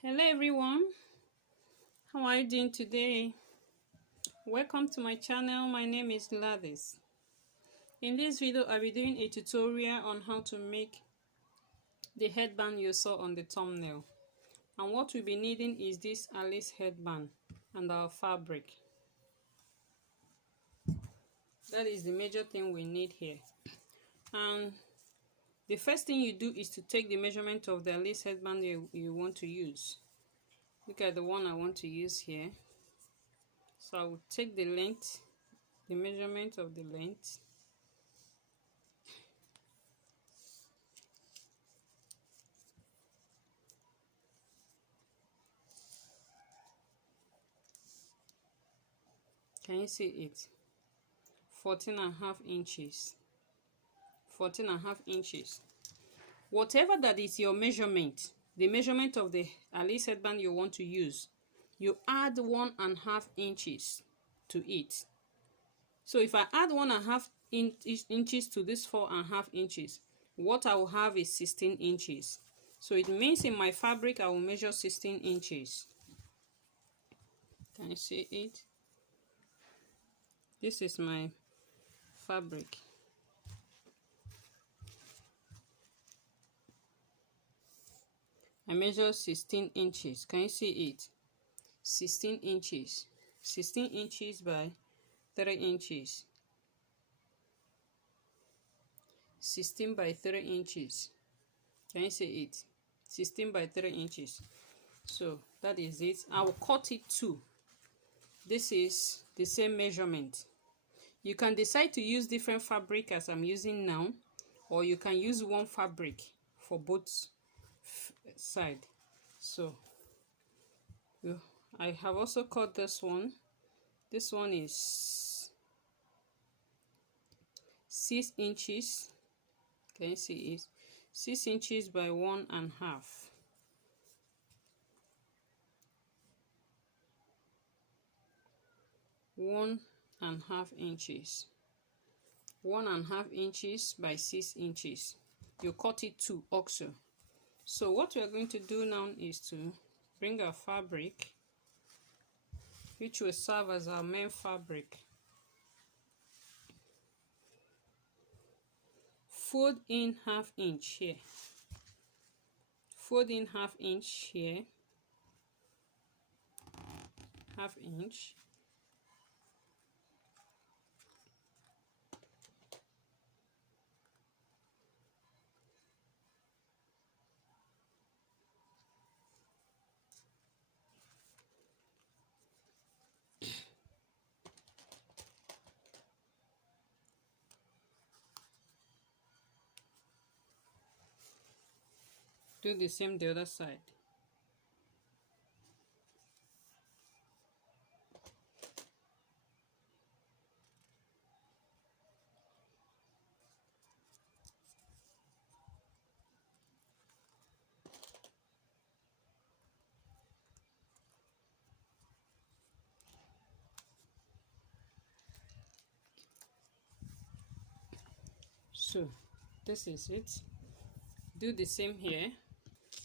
Hello everyone, how are you doing today? Welcome to my channel. My name is Gladyn. In this video I'll be doing a tutorial on how to make the headband you saw on the thumbnail, and what we'll be needing is this Alice headband and our fabric. That is the major thing we need here. And the first thing you do is to take the measurement of the Alice headband you want to use. Look at the one I want to use here. So I will take the length, the measurement of the length. Can you see it? 14.5 inches. 14.5 inches. Whatever that is your measurement, the measurement of the Alice headband you want to use, you add 1.5 inches to it. So if I add 1.5 inches to this 4.5 inches, what I will have is 16 inches. So it means in my fabric I will measure 16 inches. Can you see it? This is my fabric. I measure 16 inches. Can you see it? 16 inches. 16 inches by 3 inches. 16 by 3 inches. Can you see it? 16 by 3 inches. So that is it. I will cut it too. This is the same measurement. You can decide to use different fabric as I'm using now, or you can use one fabric for both sides. So I have also cut this one. This one is 6 inches. Can you see it? 6 inches by 1.5. 1.5 inches. 1.5 inches by 6 inches. You cut it too also. So what we are going to do now is to bring our fabric, which will serve as our main fabric. Fold in 1/2 inch here. Fold in 1/2 inch here. 1/2 inch. Do the same the other side. So this is it. Do the same here.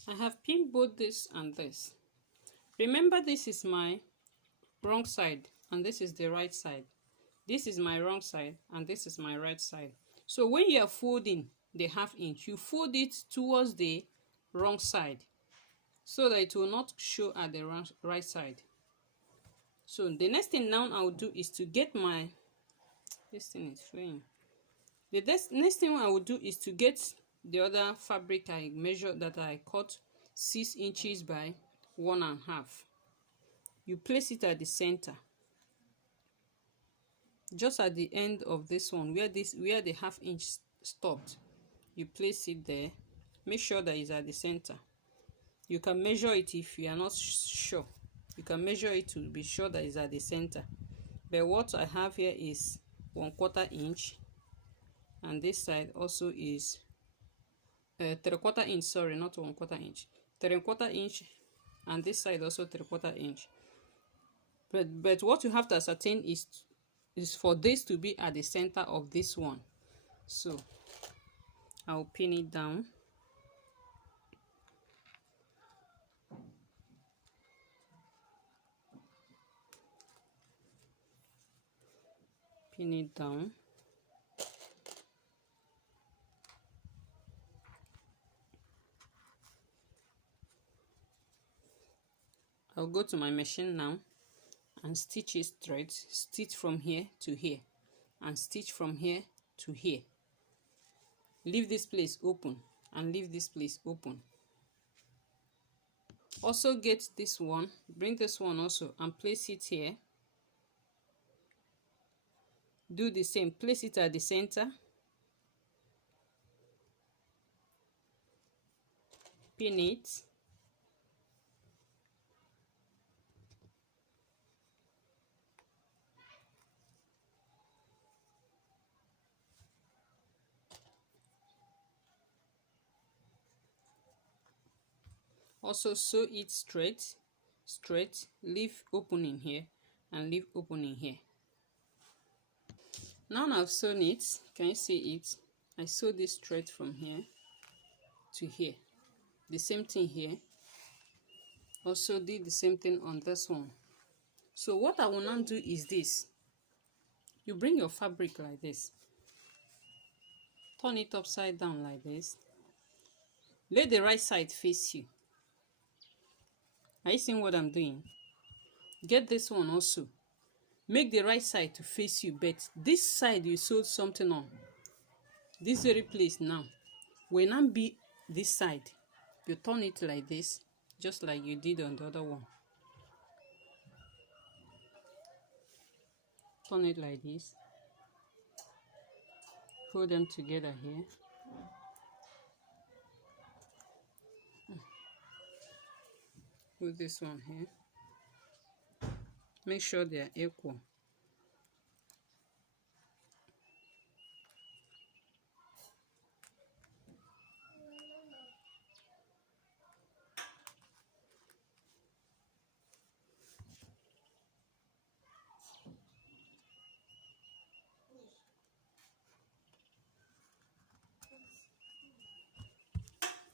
I have pinned both this and this. Remember, this is my wrong side and this is the right side. This is my wrong side and this is my right side. So when you are folding the 1/2 inch, you fold it towards the wrong side so that it will not show at the right side. So the next thing now I will do is to get my, this thing is fraying. The next thing I will do is to get the other fabric I measured, that I cut 6 inches by 1.5. You place it at the center, just at the end of this one, where the 1/2 inch stopped. You place it there. Make sure that it's at the center. You can measure it if you are not sure. You can measure it to be sure that it's at the center. But what I have here is 1/4 inch, and this side also is 3/4 inch. Sorry, not 1/4 inch. 3/4 inch, and this side also 3/4 inch. But what you have to ascertain is for this to be at the center of this one. So I'll pin it down. pin it down. I'll go to my machine now and stitch it straight. Stitch from here to here and stitch from here to here. Leave this place open and leave this place open. Also get this one, bring this one also and place it here. Do the same, place it at the center, pin it, also sew it straight, leave opening here and leave opening here. Now I've sewn it, can you see it? I sew this straight from here to here. The same thing here. Also did the same thing on this one. So what I will now do is this. You bring your fabric like this. Turn it upside down like this. Let the right side face you. Are you seeing what I'm doing? Get this one also. Make the right side to face you, but this side you sewed something on. This very place now will now be this side. You turn it like this, just like you did on the other one. Turn it like this. Hold them together here. Put this one here. Make sure they are equal.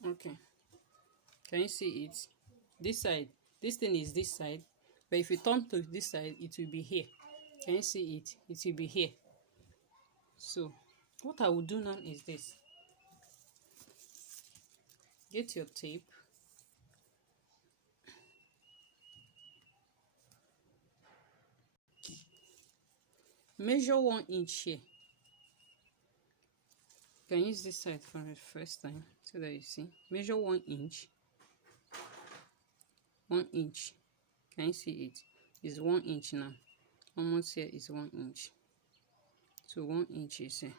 Okay, can you see it? This side, this thing is this side, but if you turn to this side, it will be here. Can you see it? It will be here. So what I will do now is this. Get your tape. Measure 1 inch here. You can use this side for the first time so that you see. Measure 1 inch. 1 inch. Can you see it? It's 1 inch now. Almost here is 1 inch. So 1 inch is here.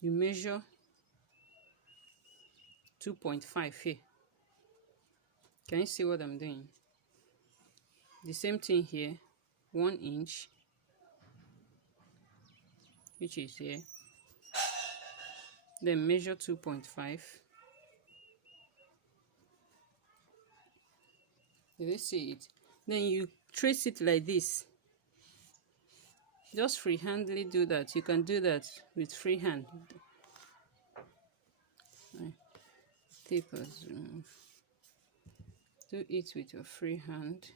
You measure 2.5 here. Can you see what I'm doing? The same thing here. 1 inch, which is here. Then measure 2.5. Did you see it? Then you trace it like this. Just freehandly do that. You can do that with free hand. Tape as do it with your free hand.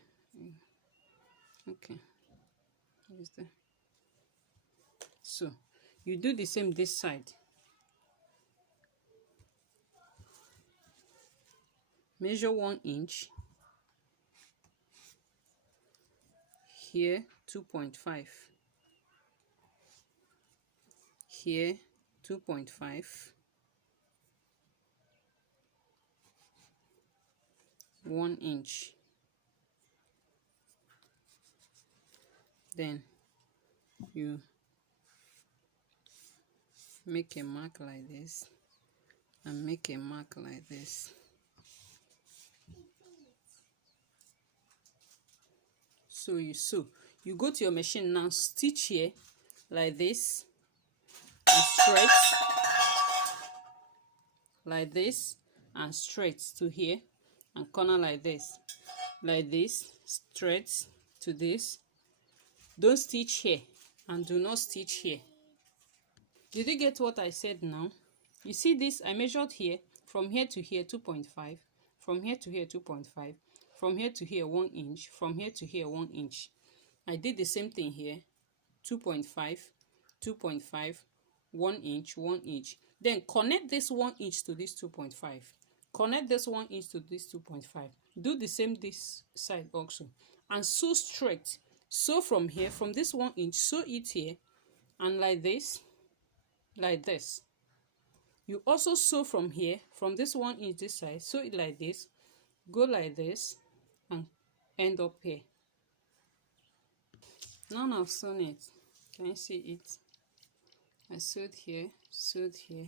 Okay. What is that? So you do the same this side. Measure 1 inch. Here 2.5. Here 2.5. 1 inch. Then you make a mark like this and make a mark like this. So you sew. You go to your machine now, stitch here like this and straight like this and straight to here and corner like this straight to this. Don't stitch here and do not stitch here. Did you get what I said now? You see this? I measured here from here to here 2.5, from here to here 2.5, from here to here 1 inch, from here to here 1 inch. I did the same thing here. 2.5, 2.5, 1 inch, 1 inch. Then connect this 1 inch to this 2.5. Connect this 1 inch to this 2.5. Do the same this side also. And sew straight. Sew from here, from this 1 inch, sew it here. And like this, like this. You also sew from here, from this 1 inch this side, sew it like this. Go like this and end up here. Now I've sewn it. Can you see it? I sewed here, sewed here,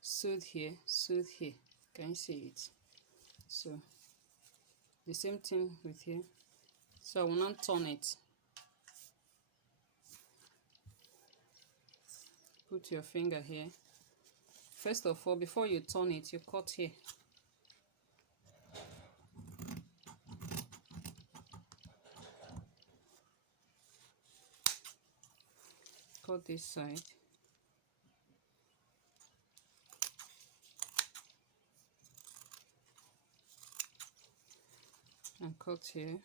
sewed here, sewed here. Can you see it? So the same thing with here. So I will not turn it. Put your finger here. First of all, before you turn it, you cut here. Cut this side. And cut here.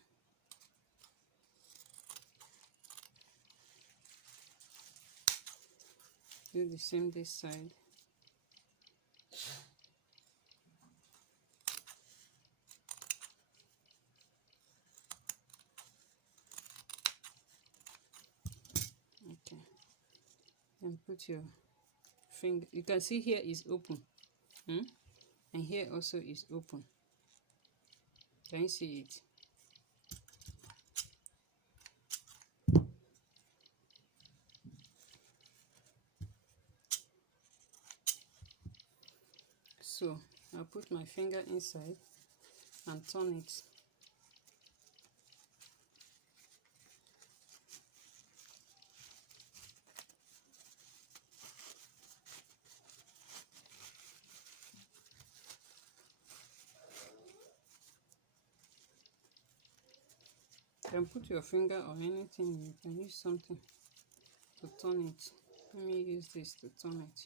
Do the same this side. Okay. And put your finger. You can see here is open. And here also is open. Can you see it? So I'll put my finger inside and turn it. You can put your finger or anything, you can use something to turn it. Let me use this to turn it.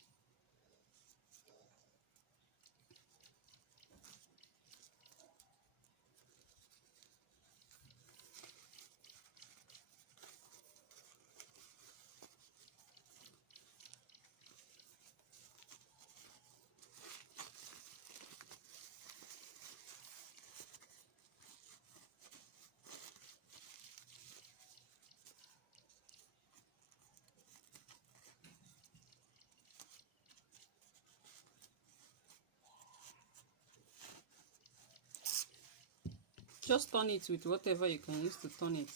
Just turn it with whatever you can use to turn it.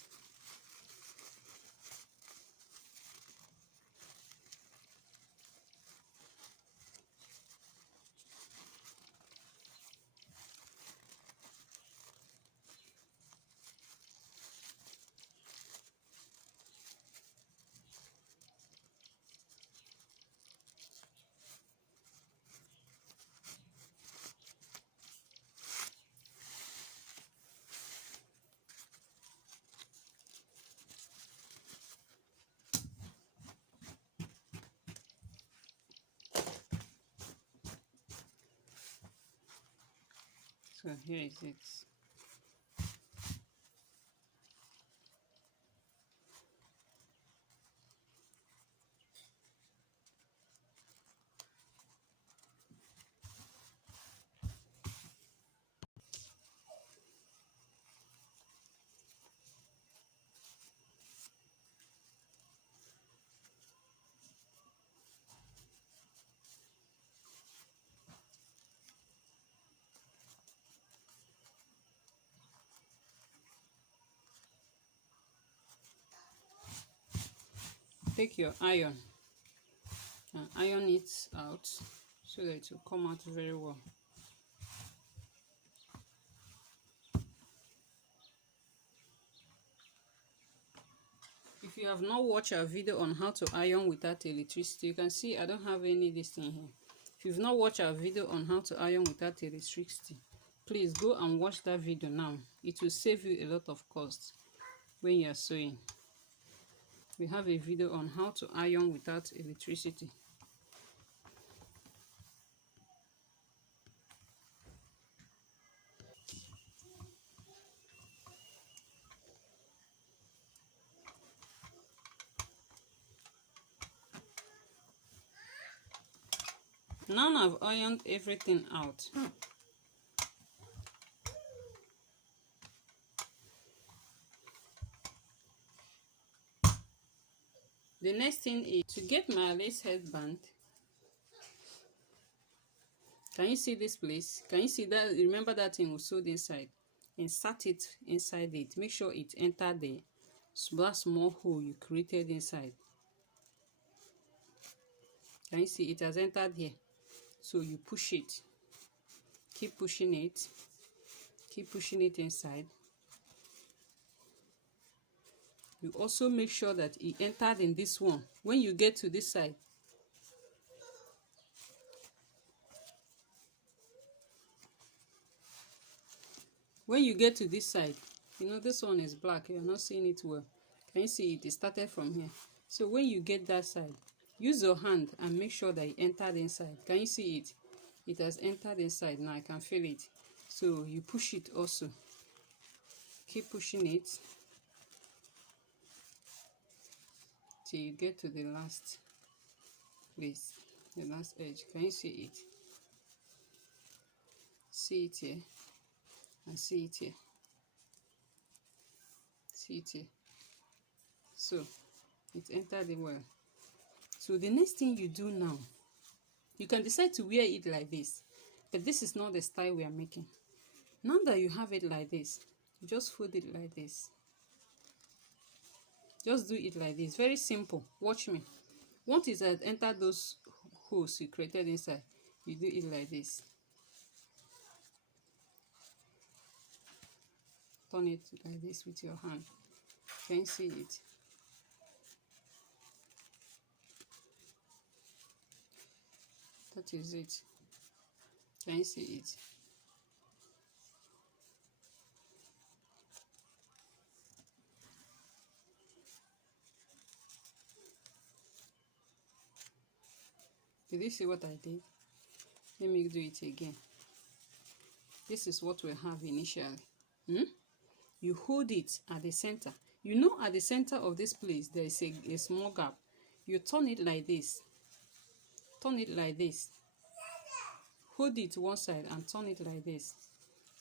So here is it. Take your iron and iron it out so that it will come out very well. If you have not watched our video on how to iron without electricity, you can see I don't have any this thing here. If you've not watched our video on how to iron without electricity, please go and watch that video now. It will save you a lot of cost when you are sewing. We have a video on how to iron without electricity. Now I've ironed everything out. The next thing is to get my lace headband. Can you see this place? Can you see that? Remember that thing we sewed inside? Insert it inside it. Make sure it entered the small hole you created inside. Can you see it has entered here? So you push it. Keep pushing it. Keep pushing it inside. You also make sure that it entered in this one. When you get to this side, you know this one is black, you're not seeing it well. Can you see it? It started from here. So when you get that side, use your hand and make sure that it entered inside. Can you see it? It has entered inside. Now I can feel it. So you push it also. Keep pushing it till you get to the last place, the last edge. Can you see it? See it here and see it here. See it here. So it entered it well. So the next thing you do now, you can decide to wear it like this, but this is not the style we are making. Now that you have it like this, you just fold it like this. Just do it like this. Very simple. Watch me. Once it has entered those holes you created inside, you do it like this. Turn it like this with your hand. Can you see it? That is it. Can you see it? Did you see what I did? Let me do it again. This is what we have initially. You hold it at the center. You know, at the center of this place there is a small gap. You turn it like this. Turn it like this. Hold it one side and turn it like this,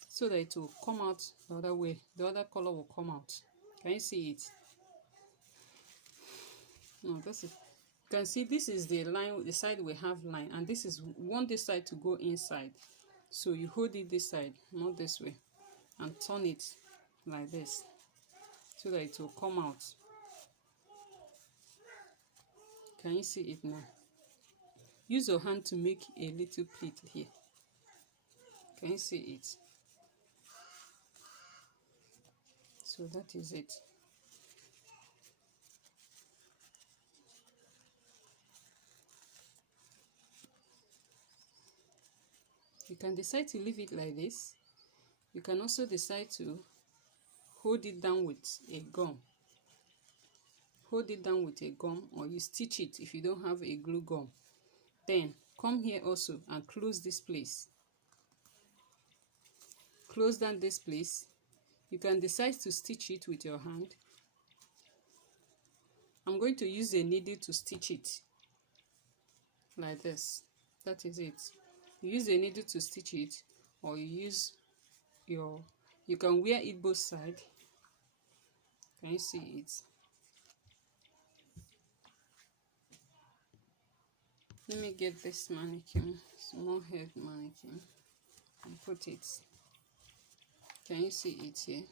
so that it will come out the other way. The other color will come out. Can you see it? No, this is. You can see this is the line, the side we have line, and this is want this side to go inside. So you hold it this side, not this way, and turn it like this, so that it will come out. Can you see it now? Use your hand to make a little pleat here. Can you see it? So that is it. You can decide to leave it like this. You can also decide to hold it down with a gum. Hold it down with a gum, or you stitch it if you don't have a glue gum. Then come here also and close this place. Close down this place. You can decide to stitch it with your hand. I'm going to use a needle to stitch it like this. That is it. You use a needle to stitch it, or you use you can wear it both sides. Can you see it? Let me get this mannequin, small head mannequin, and put it. Can you see it here?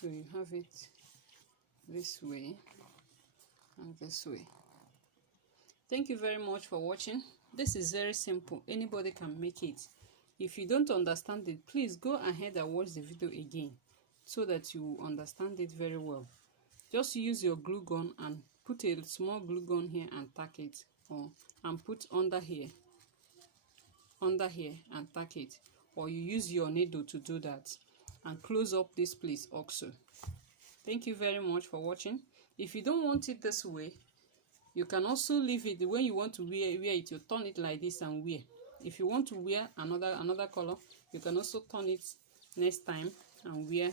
So you have it this way and this way. Thank you very much for watching. This is very simple. Anybody can make it. If you don't understand it, please go ahead and watch the video again so that you understand it very well. Just use your glue gun and put a small glue gun here and tack it, and put under here and tack it, or you use your needle to do that, and close up this place also. Thank you very much for watching. If you don't want it this way, You can also leave it when you want to wear it, you turn it like this and wear. If you want to wear another color, you can also turn it next time and wear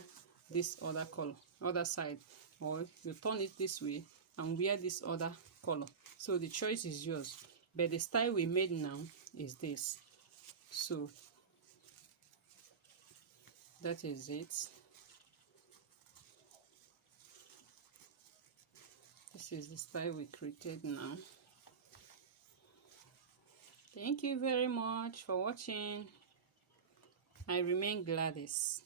this other color, other side, or you turn it this way and wear this other color. So the choice is yours, but the style we made now is this. So that is it. This is the style we created now. Thank you very much for watching. I remain Gladys.